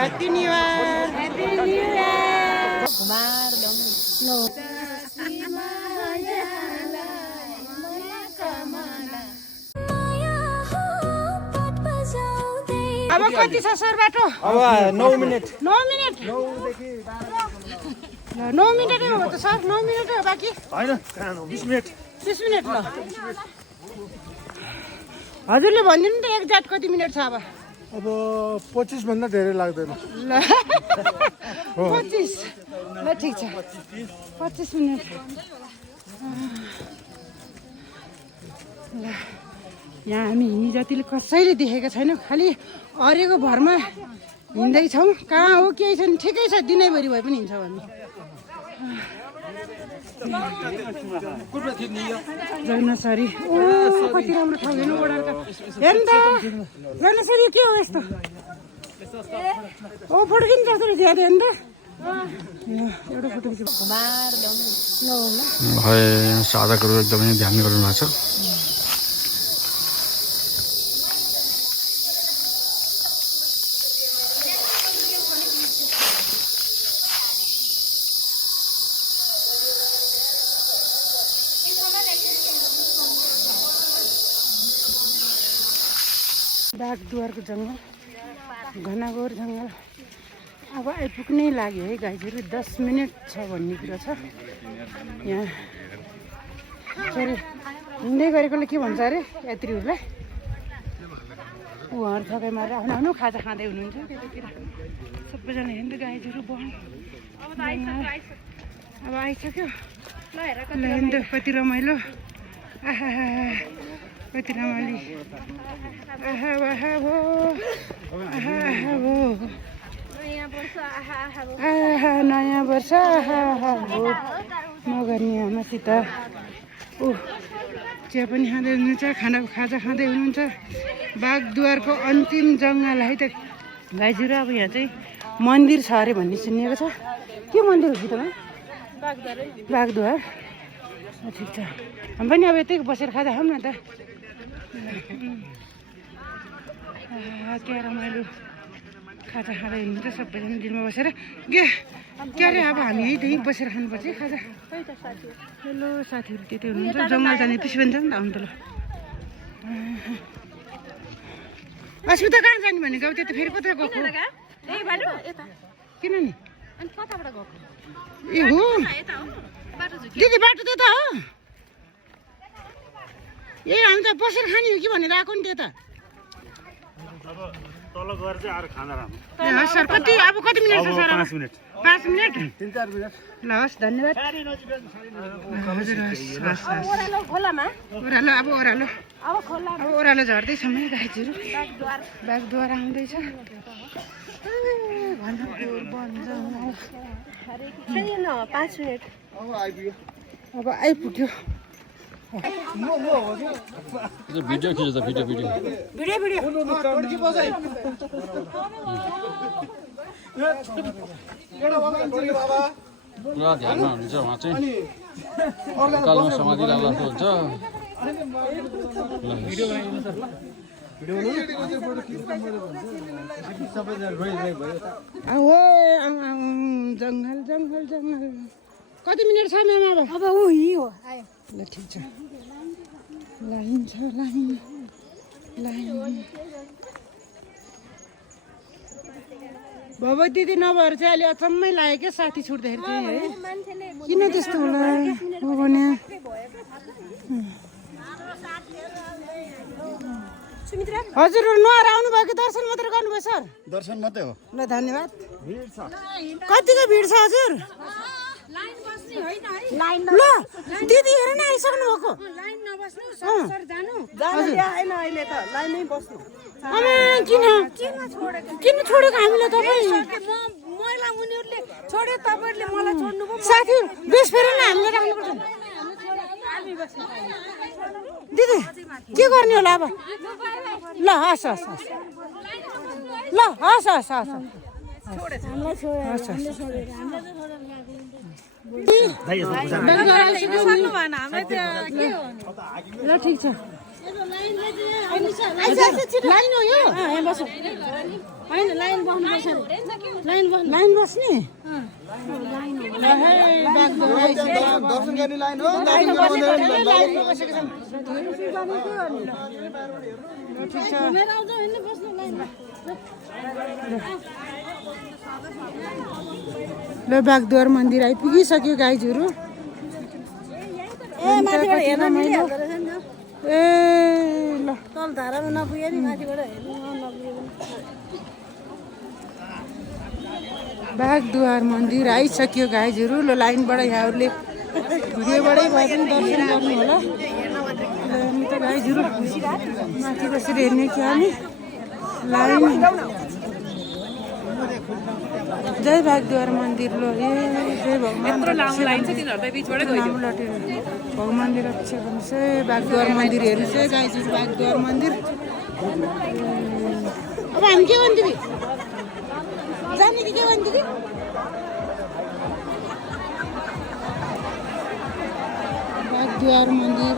Happy new year happy new year Kumar नो अब कति छ सर बाटो अब 9 मिनेट 9 मिनेट 9 मिनेटै हो त सर 9 मिनेटै हो बाँकी हैन 20 मिनेट 30 मिनेट ल हजुरले भनिदिनु नि त एक्ज्याक्ट कति मिनेट छ अब 25 भन्दा धेरै लाग्दैन ल 25 ल ठिक छ 25 मिनेट ल यहाँ हामी हिँड्ने जतिले कसैले देखेको छैन खालि अरेको भरमा हिँड्दैछौँ कहाँ हो केही छैन ठिकै छ दिनैभरि भए पनि हिँड्छौँ हामी जगनसरी ओ कति राम्रो ठाउँ हेर्नु ओडारका हेर्नु त जगनसरी के हो यस्तो ओ फोटो किन जस्तो रहेछ यहाँ हेर्नु त एउटा फोटो खिच्नु घुमाएर ल्याउनु ल साधकहरू एकदमै ध्यान गर्नु भएको छ बागदुवारको जङ्गल घनाघोर जङ्गल अब आइपुग्नै लाग्यो है गाईहरू 10 मिनट छ भन्ने कुरा छ यहाँ के अरे हिँड्दै गरेकोले के भन्छ अरे यात्रीहरूलाई उहाँहरू थकाइ मारेर आउनु आउनु खाजा खाँदै हुनुहुन्छ त्यतातिर सबैजना हिँड्दै गाईहरू बगान अब आइसक्यो ल हेर्नु त कति रमाइलो आहा कति रमाइलो आहा आहा भो आहा आहा भो आहा नयाँ वर्ष आहा आहा भो मगर्नी आमासित ऊ चिया पनि खाँदै हुनुहुन्छ खाजा खाँदै हुनुहुन्छ बागदुवारको अन्तिम जङ्गल है त गाईहरू अब यहाँ चाहिँ मन्दिर छ अरे भन्ने सुनिएको छ के मन्दिर हो त बागदुवार ठिक छ हामी पनि अब यतै बसेर खाजा खाऊँ न त के रमाइलो खाजा खाँदै हुनुहुन्छ सबैजना दिनमा बसेर के अरे अब हामी यहीँ बसेर खानुपर्छ है खाजा हेलो साथीहरू त्यतै हुनुहुन्छ जङ्गल जाने त्यसो भने जाउँ न त आउनु त ल अस्मिता कहाँ जाने भनेको अब त्यता फेरि कता गएको किन नि ए हो दिदी बाटो त्यता हो ए हामी त बसेर खाने हो कि भनेर आएको नि त्यता तल गएर चाहिँ आएर खाना राम्रो सर कति अब कति मिनट छ सर 5 मिनेट 5 मिनट 3-4 मिनेट ल हस् धन्यवाद हजुर ओह्रालो अब ओह्रालो झर्दैछौँ है गाईहरू बागदुवार आउँदैछ अब आइपुग्यो भिडियो खिच्छ त भिडियो पुरा ध्यानमा हुनुहुन्छ उहाँ चाहिँ कालमा समाधि लाग्दो हुन्छ जङ्गल जङ्गल जङ्गल कति मिनट छ मामा अब ऊ हो ल ठिक छ लाइन छ लाइन बाबा दिदी नभएर चाहिँ अहिले अचम्मै लाग्यो क्या साथी छुट्दाखेरि चाहिँ है किन त्यस्तो होला भने हजुर नआएर आउनुभयो कि दर्शन मात्रै गर्नुभयो सर दर्शन मात्रै हो ल धन्यवाद कतिको भिड छ हजुर ल दिदी हेर न आइसक्नु भएको किन छोडेको हामीले तपाईँ साथी बेस फेर न हामीले राख्नुपर्छ दिदी के गर्ने होला अब ल हस् हस् हस् ल हस् हस् हस् ल ठिक छ लाइन हो यो लाइन बस्ने दर्शन गर्ने लाइन हो ल बागद्वार मन्दिर आइपुगिसक्यो गाइजहरू ए ल तल धारामा नपुगे नि माथिबाट हेर्नु नपुगेको बागद्वार मन्दिर आइसक्यो गाइजहरू ल लाइनबाट यहाँहरूले भिडियोबाटै भए पनि दर्शन गर्नु होला ल त गाइजहरू माथि बसेर हेर्ने कि हामी लाइन जय बागद्वार मन्दिर लो ए जय भगवान भगवानले रक्षा गर्नुहोस् है बागद्वार मन्दिर हेर्नुहोस् है गाइजहरू बागद्वार मन्दिर अब हामी के भन्थ्यो जाने कि के भन्थ्यो बागद्वार मन्दिर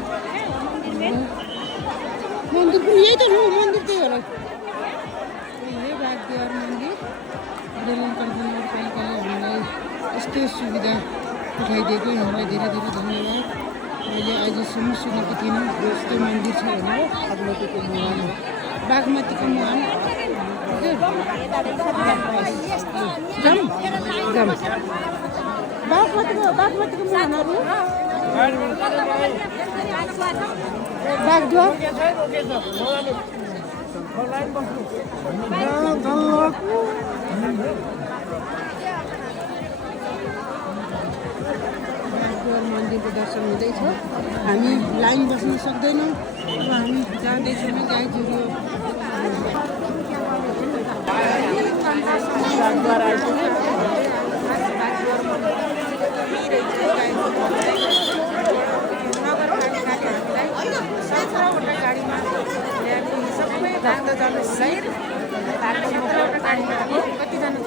मन्दिर पनि यही त हो मन्दिर त्यही होला यही बागद्वार मन्दिर नगरपालिकाले हामीलाई यस्तो सुविधा उठाइदिएको यहाँलाई धेरै धेरै धन्यवाद मैले अहिलेसम्म सुनेको थिइनँ यस्तो मन्दिर छ भनेर बागमतीको मुहान बागमतीको मुहानहरू बागद्वार मन्दिरको दर्शन हुँदैछ हामी लाइन बस्न सक्दैनौँ अब हामी जाँदैछौँ गाइजहरू गाडीमा सबै भक्तजनहरूलाई कतिजना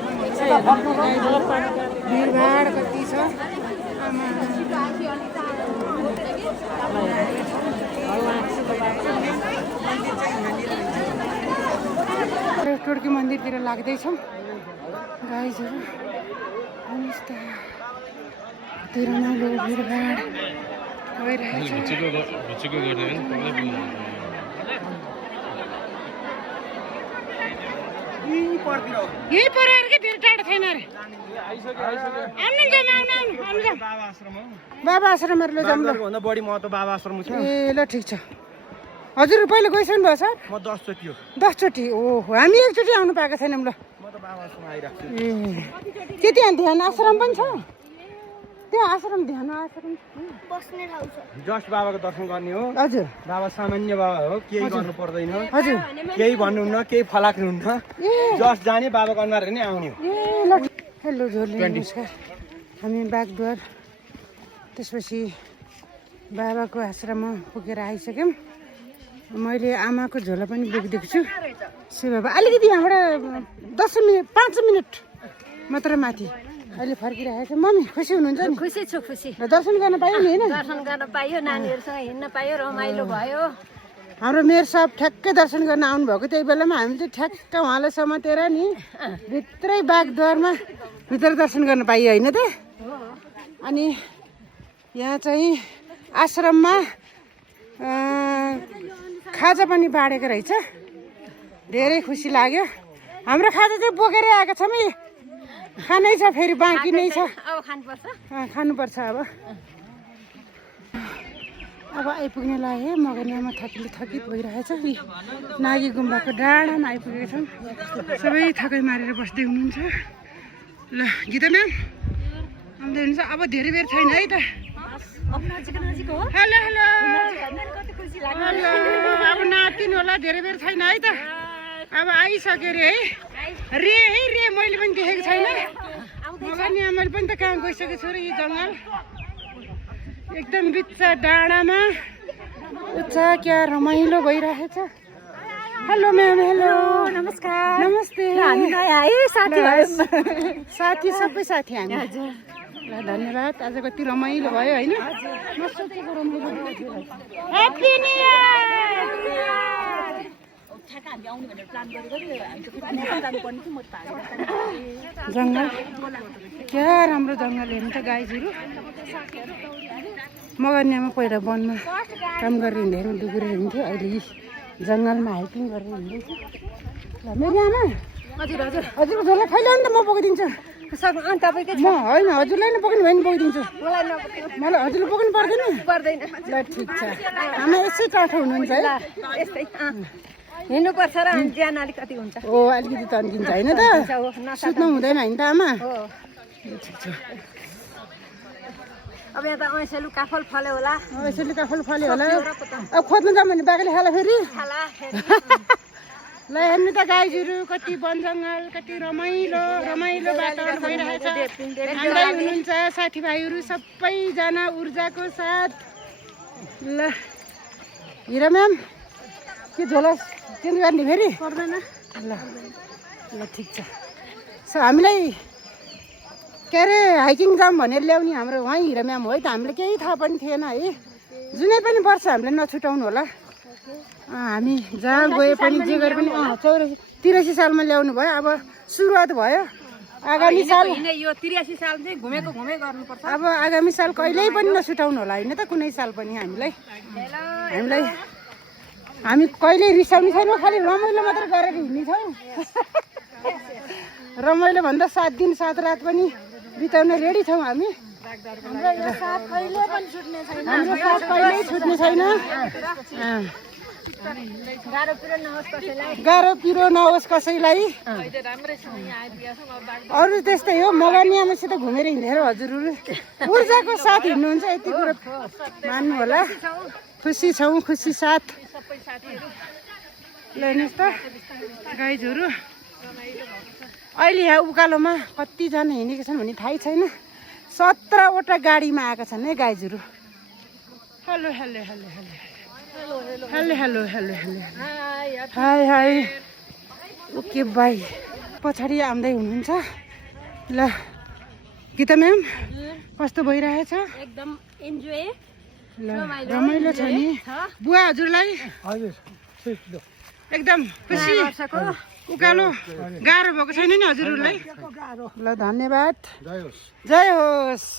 भिडभाड कति छ टोड्की मन्दिरतिर लाग्दैछौँ गाइजहरू हेर्नुहोस् त कति रमाइलो भिडभाड भइरहेछ यही परेर कि धेरै टाढो छैन अरे बाबा आश्रमहरू लैजाउँ ल बढी महत्त्व बाबा आश्रम छ ए ल ठिक छ हजुर पहिला गइसक्नु भयो सर म 10 चोटि हो 10 चोटि ओहो हामी एकचोटि आउनु पाएको छैनौँ ल म त बाबा आश्रम आइराख्छु ए के त्यहाँ ध्यान आश्रम पनि छ त्यहाँ आश्रम ध्यान आश्रम बस्ने ठाउँ छ जस्ट बाबाको दर्शन गर्ने हो हजुर बाबा सामान्य बाबा हो केही गर्नु पर्दैन हजुर केही भन्नुहुन्न केही फलाक्नुहुन्न ए जस्ट जाने बाबाको अनुहार हेर्ने आउने हो ए ल हेलो जोली नमस्कार हामी बागद्वार त्यसपछि बाबाको आश्रममा पुगेर आइसक्यौँ मैले आमाको झोला पनि बोकिदिएको छु शिव बाबा अलिकति यहाँबाट 10 मिनट 5 मिनट मात्र माथि अहिले फर्किरहेको छ मम्मी खुसी हुनुहुन्छ नि खुसी छु खुसी र दर्शन गर्न पायो नि होइन दर्शन गर्न पाइयो नानीहरूसँग हिँड्न पाइयो रमाइलो भयो हाम्रो मेयर साहब ठ्याक्कै दर्शन गर्न आउनुभएको त्यही बेलामा हामी चाहिँ ठ्याक्क उहाँलाई समातेर नि भित्रै बागद्वारमा भित्र दर्शन गर्न पाइयो होइन त अनि यहाँ चाहिँ आश्रममा खाजा पनि बाँडेको रहेछ धेरै खुसी लाग्यो हाम्रो खाजा चाहिँ बोकेरै आएको छौँ है खानै छ फेरि बाँकी नै छ अब खानुपर्छ खानुपर्छ अब आइपुग्ने लाग्यो मगनियामा थकित भइरहेछ नि नागी गुम्बाको डाँडामा आइपुगेका छौँ सबै थकाइ मारेर बस्दै हुनुहुन्छ ल गीता म्याम आउँदै हुनुहुन्छ अब धेरै बेर छैन है त हेलो हेलो हेलो अब नातिन होला धेरै बेर छैन है त अब आइसक्यो रे है रे मैले पनि देखेको छैन मगनिया मैले पनि त कहाँ गइसकेको छु र यो जङ्गल एकदम बिच्चा डाँडामा उच्चा क्या रमाइलो भइरहेछ हेलो म्याम हेलो नमस्कार नमस्ते साथी सबै साथी हामी ल धन्यवाद। आज कति रमाइलो भयो होइन? नसोचेको रमाइलो भयो। Happy new year. जङ्गल क्या राम्रो जङ्गल हेर्नु त गाईहरू। मगनियामा पहिला वनमा काम गरेर हिँडेर डुबेर हिँड्थ्यो, अहिले जङ्गलमा हाइकिङ गरेर हिँड्दैछु। ल मेरो आमा हजुर हजुर हजुरको झोला फैला नि त म बोकिदिन्छु। म होइन हजुरलाई नै बोक्नु भयो नि बोकिदिन्छु। मलाई हजुरले बोक्नु पर्दैन? ल ठिक छ। आमा यसै टाठो हुनुहुन्छ है? हिँड्नुपर्छ र ज्यान अलिकति हुन्छ। ओ अलिकति तन्किन्छ होइन त? सुत्नु हुँदैन होइन त आमा? ठिक छ। अब यहाँ त ऐसेलु काफल फल्यो होला। ऐसेलु काफल फल्यो होला। अब खोज्नु जाऊँ भने बाघले खाला फेरि। ल हेर्नु त गाईहरू कति वन जङ्गल, कति रमाइलो रमाइलो वातावरण भइरहेछ। हाम्रै हुनुहुन्छ साथीभाइहरू सबैजना ऊर्जाको साथ। ल हिरा म्याम के झोला चेन्ज गर्ने फेरि? पर्दैन। ल ल ठिक छ। हामीलाई के अरे हाइकिङ जाऊँ भनेर ल्याउने हाम्रो उहाँ हिरा म्याम हो है त। हामीलाई केही थाहा पनि थिएन है। जुनै पनि वर्ष हामीलाई नछुटाउनु होला। हामी जहाँ गए पनि जे गरे पनि 83 सालमा ल्याउनु भयो। अब सुरुवात भयो। आगामी साल यो 83 साल चाहिँ घुमेको घुमे गर्नुपर्छ। अब आगामी साल कहिल्यै पनि नछुटाउनु होला होइन त? कुनै साल पनि हामीलाई हामी कहिल्यै रिसाउने छैनौँ। खालि रमाइलो मात्र गरेर हिँड्ने छौँ। रमाइलो भन्दा 7 दिन 7 रात पनि बिताउन रेडी छौँ हामी। हाम्रो साथ कहिल्यै छुट्ने छैन। गाह्रो पिरो नहोस् कसैलाई। अरू त्यस्तै हो। मगनियामासित घुमेर हिँडेर हजुरहरू ऊर्जाको साथ हिँड्नुहुन्छ यति कुरो मान्नु होला। खुसी छौँ, खुसी साथ। ल हेर्नुहोस् त गाईहरू अहिले यहाँ उकालोमा कतिजना हिँडेका छन् भन्ने थाहै छैन। 17वटा गाडीमा आएका छन् है गाईहरू। Hello hello hello hello hello hello hello hello hi high. Okay by. पछाडि आउँदै हुनुहुन्छ। ल गीता म्याम कस्तो भइरहेछ? एकदम इन्जोय। ल रमाइलो छ नि बुवा हजुरलाई? हजुर एकदम खुसी। उकालो गाह्रो भएको छैन नि हजुरहरूलाई? ल धन्यवाद। जय होस्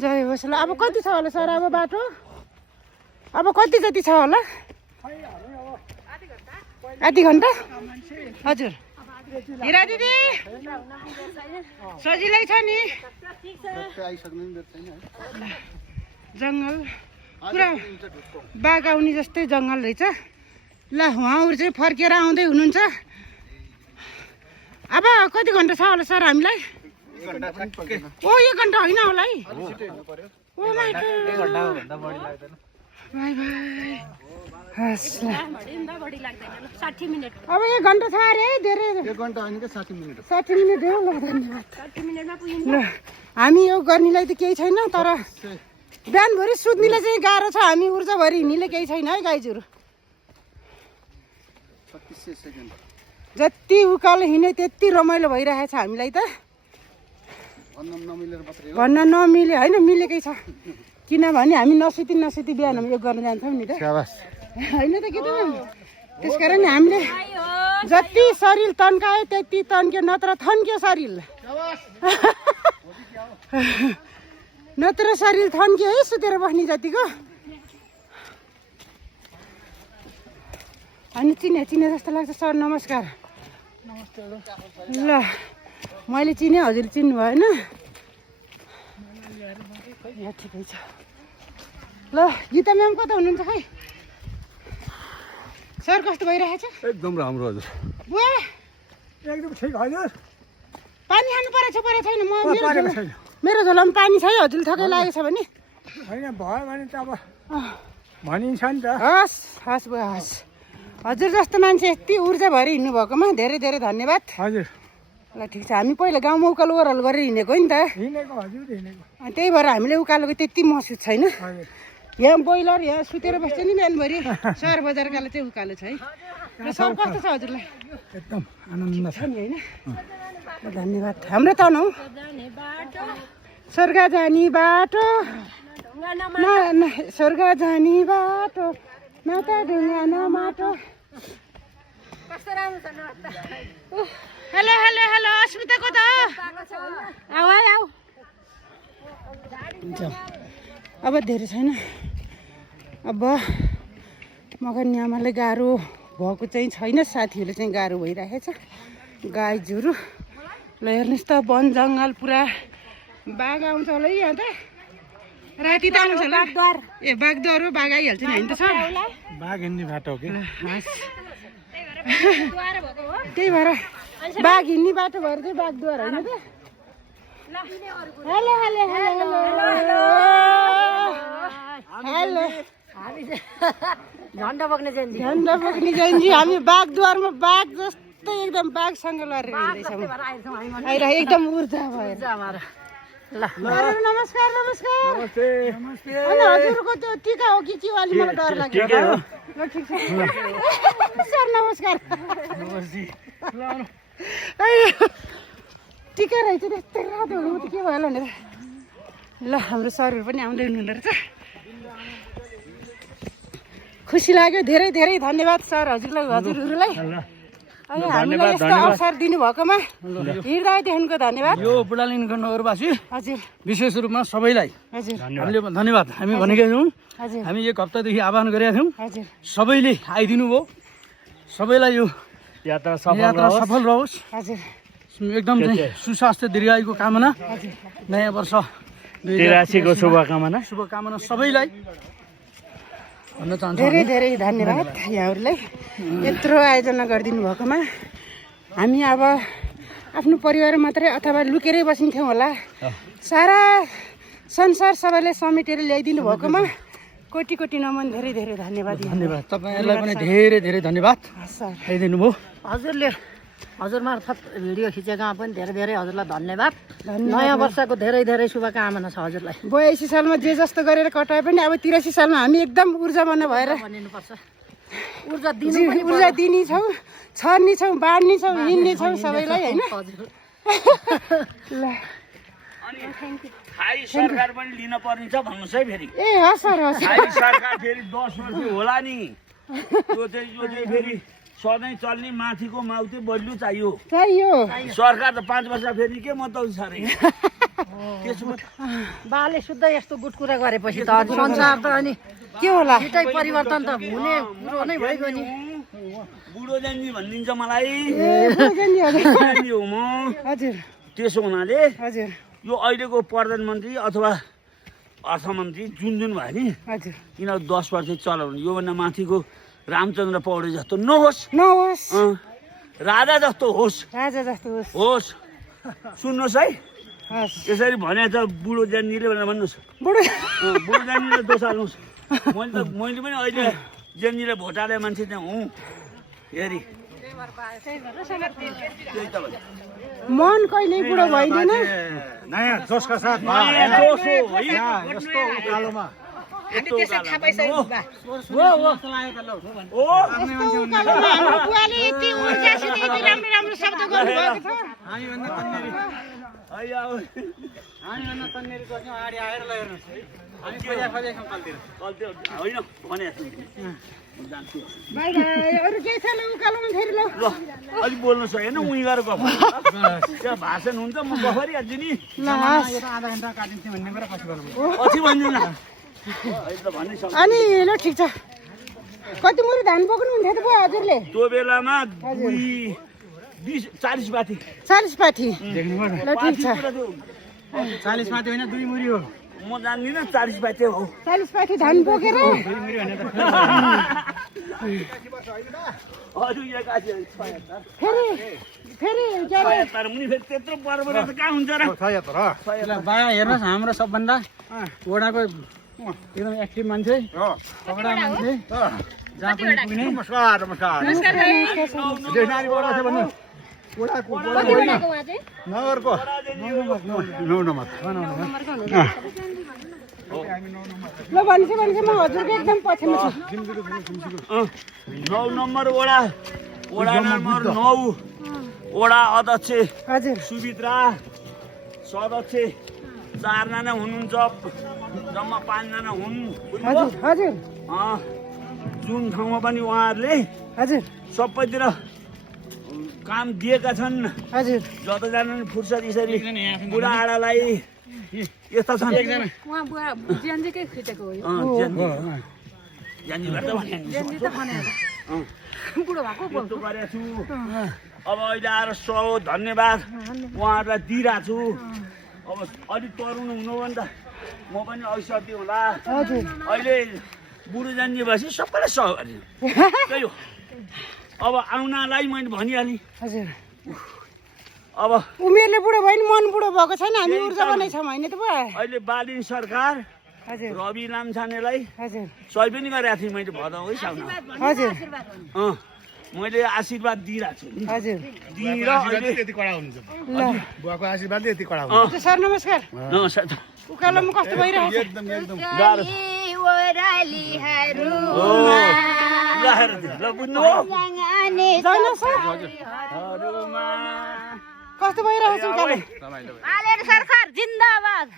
जय होस्। ल अब कति छ होला सर अब बाटो? अब कति जति छ होला? आधी घन्टा? हजुर हिरा दिदी सजिलै छ नि? जङ्गल पुरा बाघ आउने जस्तै जङ्गल रहेछ। ल उहाँहरू चाहिँ फर्केर आउँदै हुनुहुन्छ। अब कति घन्टा छ होला सर हामीलाई? ओ 1 घन्टा होइन होला है? ओ माइ गॉड। By by. हस् ल 60 मिनेट। अब 1 घन्टा छ अरे धेरै। 1 घन्टा होइन कि 60 मिनेट। 60 मिनेट हो। ल धन्यवाद। 60 मिनेटमा पुगिन्छ। ल हामी यो गर्नेलाई त केही छैन, तर बिहानभरि सुत्नेलाई चाहिँ गाह्रो छ। हामी ऊर्जाभरि हिँड्नेले केही छैन है गाईहरू। 36 सेकेन्ड। जति उकालो हिँड्यो त्यति रमाइलो भइरहेछ हामीलाई त। भन्न नमिले होइन, मिलेकै छ। किनभने हामी नसुती बिहान यो गर्न जान्छौँ नि त होइन त के त? त्यसकारण हामीले जति शरीर तन्कायो त्यति तन्क्यो, नत्र थन्क्यो शरीर। नत्र शरीर थन्क्यो है सुतेर बस्ने जतिको। अनि चिने जस्तो लाग्छ सर। नमस्कार। ल मैले चिने हजुर चिन्नु भएन? ठिकै छ। ल गीता म्याम कता हुनुहुन्छ खै? सर कस्तो भइरहेछ? एकदम राम्रो हजुर। बुवा एकदम ठिक हजुर। पानी खानु परेछ छैन? मेरो झोलामा पानी छ है हजुर थकै लागेको छ भने? होइन भयो भने त अब भनिन्छ नि त। हस् हस् बुवा हस्। हजुर जस्तो मान्छे यति ऊर्जा भएर हिँड्नु भएकोमा धेरै धेरै धन्यवाद। हजुर ल ठिक छ। हामी पहिला गाउँमा उकालो ओह्रालो गरेर हिँडेको हो नि त। हिँडेको हजुर हिँडेको। त्यही भएर हामीले उकालोको त्यति महसुस छैन। हजुर यहाँ बोइलर यहाँ सुतेर बस्छ नि बिहानभरि। सहर बजारकाले चाहिँ उकालो छ है। सर कस्तो छ हजुरलाई? एकदम आनन्द छ नि होइन? धन्यवाद। हाम्रो टर्न हौ। स्वर्ग जाने बाटो स्वर्ग जाने बाटो न त ढुङ्गा न माटो। हेलो हेलो हेलो अस्मिताको त आऊ है आऊ। अब धेरै छैन। अब मगनी आमालाई गाह्रो भएको चाहिँ छैन, साथीहरूले चाहिँ गाह्रो भइरहेको छ। गाई जुरु ल हेर्नुहोस् त वन जङ्गल पुरा। बाघ आउँछ होला है यहाँ त, राति त आउँछ होला। ए बाघद्वार हो, बाघ आइहाल्छ नि होइन त सर। बाघ हिँड्ने बाटो हो कि त्यही भएर बाघ हिँड्ने बाटो भएर चाहिँ बाघद्वार होइन त। हेलो हेलो हेलो हेलो झन्डा बोक्ने जयन्ती हामी बाघद्वारमा बाघ जस्तै एकदम बाघसँग लडेर हिँड्दैछौँ। आइरहे एकदम ऊर्जा भएर। नमस्कार नमस्कार। अनि हजुरको त्यो टिका हो कि चिवाली? मलाई डर लाग्यो। ल ठिक छ सर नमस्कार। टिका रहेछ त्यस्तै रातो हुनु त के भयो भनेर। ल हाम्रो सरहरू पनि आउँदै हुनुहुँदो रहेछ, खुसी लाग्यो। धेरै धेरै धन्यवाद सर हजुरहरूलाई अनि हामीलाई यस्तो अवसर दिनुभएकोमा हृदयदेखिको धन्यवाद। यो बुढालिङको नगरवासी हजुर विशेष रूपमा सबैलाई हजुर हामीले धन्यवाद हामी भनेकै छौँ। हजुर हामी एक हप्तादेखि आह्वान गरेका थियौँ, हजुर सबैले आइदिनु भयो। सबैलाई यो यात्रा सफल रहोस्। हजुर एकदम चाहिँ सुस्वास्थ्य दीर्घायुको कामना, नयाँ वर्ष 83को शुभकामना सबैलाई भन्न चाहन्छु। धेरै धेरै धन्यवाद यहाँहरूलाई यत्रो आयोजना गरिदिनु भएकोमा। हामी अब आफ्नो परिवार मात्रै अथवा लुकेरै बसिन्थ्यौँ होला, सारा संसार सबैले समेटेर ल्याइदिनु भएकोमा कोटी कोटी नमन। धेरै धेरै धन्यवाद। धन्यवाद तपाईँहरूलाई पनि धेरै धेरै धन्यवाद सर। आइदिनु भयो। हजुर मार्फत भिडियो खिचेकोमा पनि धेरै धेरै हजुरलाई धन्यवाद। नयाँ वर्षको धेरै धेरै शुभकामना छ हजुरलाई। 82 सालमा जे जस्तो गरेर कटाए पनि अब 83 सालमा हामी एकदम ऊर्जावान भएर भनिनुपर्छ, ऊर्जा दिने छौँ, छर्ने छौँ, बाँड्ने छौँ, हिँड्ने छौँ सबैलाई होइन। ल थाई सरकार पनि लिन पर्ने छ भन्नुहोस् है फेरि। ए हस् सर हस्। थाई सरकार फेरि 10 वर्ष होला नि, त्यो चाहिँ फेरि सधैँ चल्ने माथिको माउती बलियो चाहियो। सरकार त 5 वर्ष फेरि के मतलब छ रे? त्यसमा बाले शुद्ध यस्तो गुड कुरा गरेपछि त संसार त अनि के होला, छिटै परिवर्तन त हुने कुरो नै भइगयो नि। बुढो जान्जी भनिदिन्छ मलाई। हजुर हो म। हजुर त्यसो हुनाले हजुर यो अहिलेको प्रधानमन्त्री अथवा अर्थमन्त्री जुन भयो नि, हजुर यिनीहरू 10 वर्ष चलाउनु। योभन्दा माथिको रामचन्द्र पौडेल जस्तो नहोस्, राजा जस्तो होस्। होस् सुन्नुहोस् है, यसरी भने त बुढो जान्जीले भनेर भन्नुहोस्। बुढो जान्जीले दोष हाल्नुहोस्। मैले पनि अहिले जान्जीले भोट हाले मान्छे चाहिँ हुँ हेरी। मन कहिल्यै बुढो भइदिएन। नयाँ जोसका साथ अलिक बोल्नु सकेन उही गएर गफ त्यहाँ भाषण हुन्छ म गफरिहाल्छु नि। पछि भन्छु न। अनि ल ठिक छ, कति मुरी धान बोक्नुहुन्थ्यो त हजुरले? त्यो बेलामा 40 पाथी। 40 पाथी। ल ठिक छ। 40 पाथी होइन 2 मुरी हो। म जान्दिनँ 40 पाथी हो। 40 पाथी धान बोकेर त्यत्रो पर्वत त कहाँ हुन्छ र? बाया हेर्नुहोस्, हाम्रो सबभन्दा वडाको एकदम एक्टिभ मान्छे, तगडा मान्छे, जहाँ पनि पुग्ने। नमस्कार नमस्कार। नगरको 9 नम्बर। ल भन्छ म हजुरको एकदम पछिमा छु। 9 नम्बर वडा नम्बर 9 वडा अध्यक्ष हजुर सुमित्रा, सदस्य 4 जना हुनुहुन्छ जम्मा 5 जना हुन् हजुर हजुर जुन ठाउँमा पनि उहाँहरूले हजुर सबैतिर काम दिएका छन् हजुर जतिजना पनि फुर्सद यसरी बुढा आडालाई यस्ता छन् उहाँ बुवा ज्यानजीकै खिचेको हो यो। ज्यानजीबाट त ज्यानजी त बनाएको बुढो भएको यस्तो गरेको छु अब अहिले आएर 100 धन्यवाद उहाँहरूलाई दिइरहेको छु अब अलिक तरुण हुनु हो भने त म पनि ऐसर्ती होला हजुर अहिले बुढो जान्ने भएपछि सबैलाई सह गरिदिनु त्यही हो अब आउनलाई मैले भनिहालेँ हजुर अब उमेरले बुढो भयो नि मन बुढो भएको छैन हामी ऊर्जा नै छौँ होइन त बुवा अहिले बालिन सरकार हजुर रवि लामछानेलाई हजुर सही पनि गरेको थिएँ मैले भदौँ साउन हजुर मैले आशीर्वाद दिइरहेको छु हजुर दिएर अहिले यति कडा हुनुहुन्छ ल बुवाको आशीर्वादले यति कडा हुन्छ सर नमस्कार नमस्कार उकालोमा कस्तो भइरहेको छ एकदम एकदम गाह्रो ल बुझ्नु हो छैन सर कस्तो भइरहेको छ उकालो आलेर सरकार जिन्दाबाद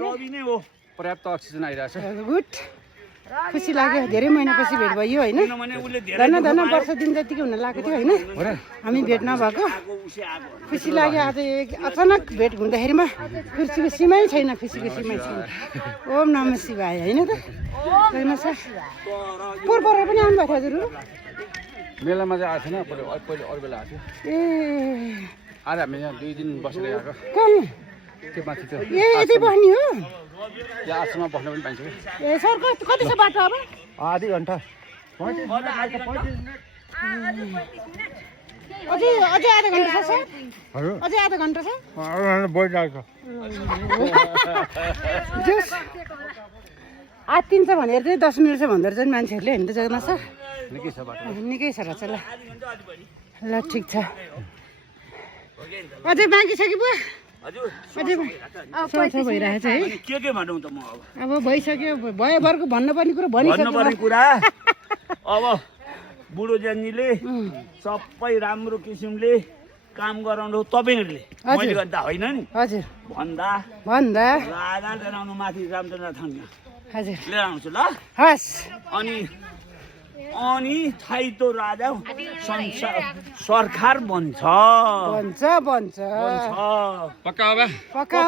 रवि नै हो पर्याप्त अक्सिजन आइरहेछ गुड खुसी लाग्यो धेरै महिनापछि भेट भयो होइन किनभने उसले धेरै धन्न धन्न वर्ष दिन जतिकै हुन लागेको थियो होइन हामी भेट नभएको खुसी लाग्यो आज अचानक भेट हुँदाखेरिमा खुसीको सीमै छैन खुसीको सीमै छैन ओम नमः शिवाय होइन त होइन सर पोहोर पनि आउनुभएको थियो हजुर मेलामा चाहिँ आएको थिएन पहिले अरू बेला आएको थियो ए आज हामी यहाँ 2 दिन बसेर आएको कहाँ त्यो माथि त्यो ए यति बस्ने हो यहाँ आश्रममा बस्न पनि पाइन्छ कि ए सर कति छ बाटो अब आधी घन्टा अझै आधा घन्टा छ सर अझै आधा घन्टा छ बढिरहेको जस आत्तिन्छ भनेर चाहिँ 10 मिनट छ भन्दो रहेछ नि मान्छेहरूले होइन त जग्गा सर निकै छ बाटो निकै छ रहेछ ल ल ठिक छ अझै बाँकी छ कि बुवा अझै भइरहेको छ है के भनौँ त म अब भइसक्यो भयो भरको भन्नुपर्ने कुरो भन्नुपर्ने भनिसक्यो कुरा अब बुढो ज्यानीले सबै राम्रो किसिमले काम गराउनु तपाईँहरूले मैले गर्दा होइन नि हजुर भन्दा भन्दा राजा लिएर आउनु माथि रामचन्द्र थानमा हजुर लिएर आउँछु ल हस् अनि थाइतो राजा सरकार बन्छ बन्छ पक्का अब पक्का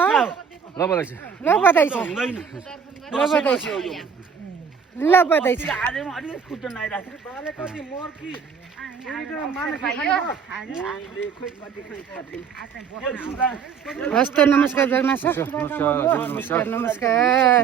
ल बधाई छ ल बधाई छ हुँदैन ल बधाई छ ल बधाई छ आजमा अलिकति खुट्टा नआइरहेको हस् त नमस्कार जगन्नाथ सर नमस्कार नमस्कार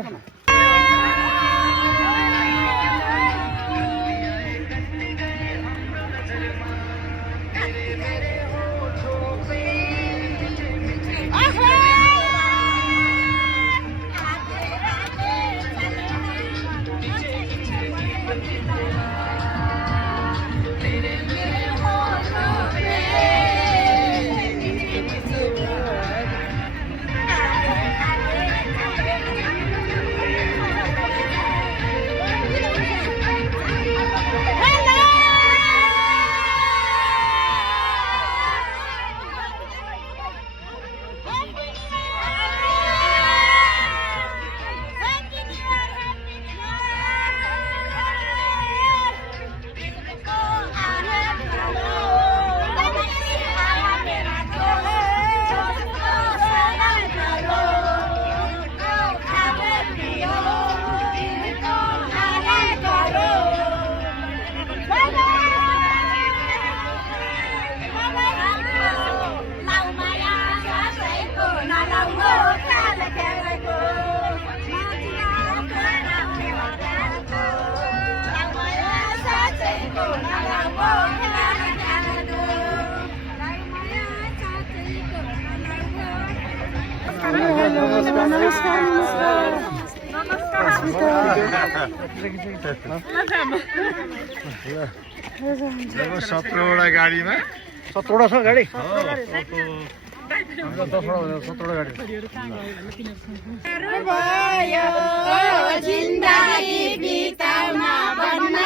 सत्रवटा गाडीमा 17वटा छ गाडी 17वटा गाडी जिन्दगी बिताउन भन्न